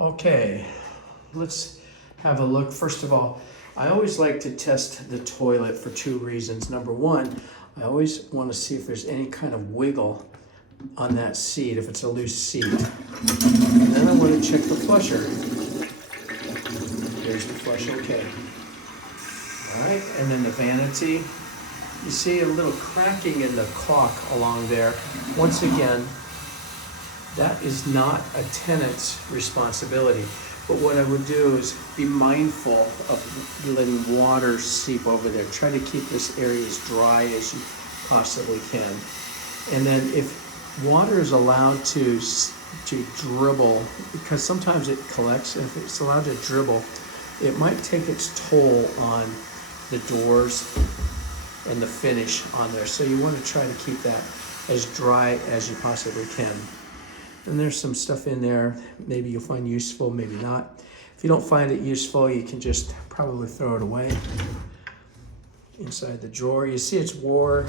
Okay, let's have a look. First of all, I always like to test the toilet for two reasons. Number one, I always want to see if there's any kind of wiggle on that seat, if it's a loose seat. And then I want to check the flusher. There's the flush, okay. All right, and then the vanity. You see a little cracking in the caulk along there. Once again, that is not a tenant's responsibility. But what I would do is be mindful of letting water seep over there. Try to keep this area as dry as you possibly can. And then if water is allowed to dribble, because sometimes it collects, if it's allowed to dribble, it might take its toll on the doors and the finish on there. So you want to try to keep that as dry as you possibly can. And there's some stuff in there maybe you'll find useful, maybe not. If you don't find it useful, you can just probably throw it away. Inside the drawer, you see it's worn.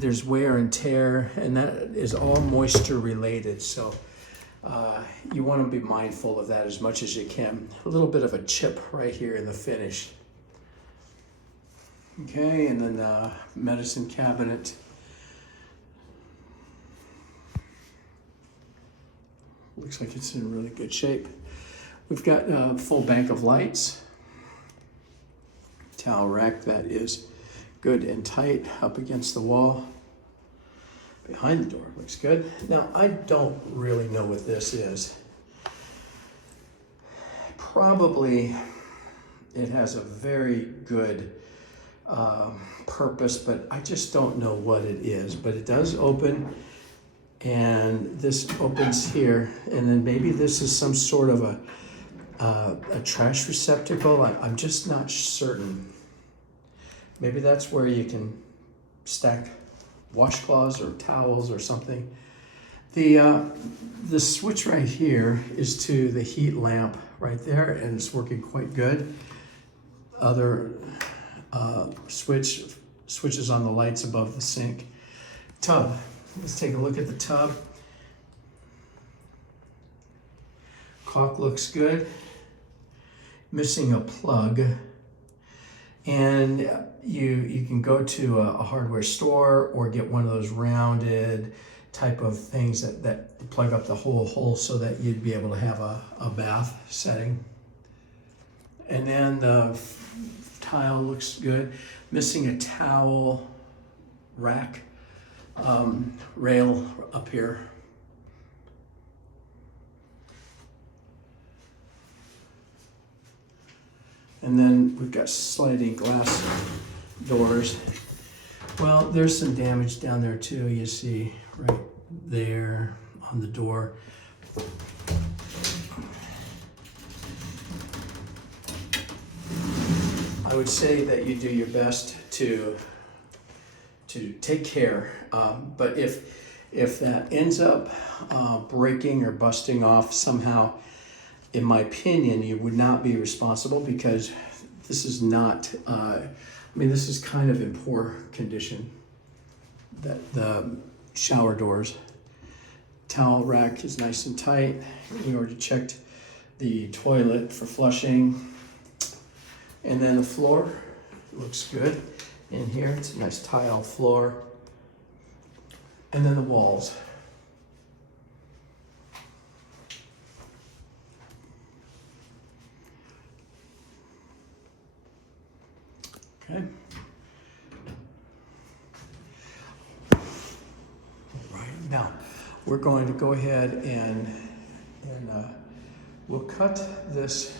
There's wear and tear, and that is all moisture related. So you want to be mindful of that as much as you can. A little bit of a chip right here in the finish. Okay, and then the medicine cabinet. Looks like it's in really good shape. We've got a full bank of lights. Towel rack that is good and tight up against the wall. Behind the door looks good. Now, I don't really know what this is. Probably it has a very good purpose, but I just don't know what it is. But it does open. And this opens here, and then maybe this is some sort of a trash receptacle. I'm just not certain. Maybe that's where you can stack washcloths or towels or something. The switch right here is to the heat lamp right there, and it's working quite good. Other switches on the lights above the sink. Tub. Let's take a look at the tub. Caulk looks good. Missing a plug. And you can go to a hardware store or get one of those rounded type of things that plug up the whole hole so that you'd be able to have a bath setting. And then the tile looks good. Missing a towel rack. Rail up here. And then we've got sliding glass doors. Well, there's some damage down there too, you see right there on the door. I would say that you do your best to take care, but if that ends up breaking or busting off somehow, in my opinion, you would not be responsible, because this is not, this is kind of in poor condition, that the shower doors. Towel rack is nice and tight. We already checked the toilet for flushing. And then the floor looks good. In here, it's a nice tile floor. And then the walls. Okay. All right, now we're going to go ahead and we'll cut this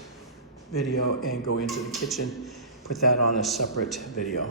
video and go into the kitchen, put that on a separate video.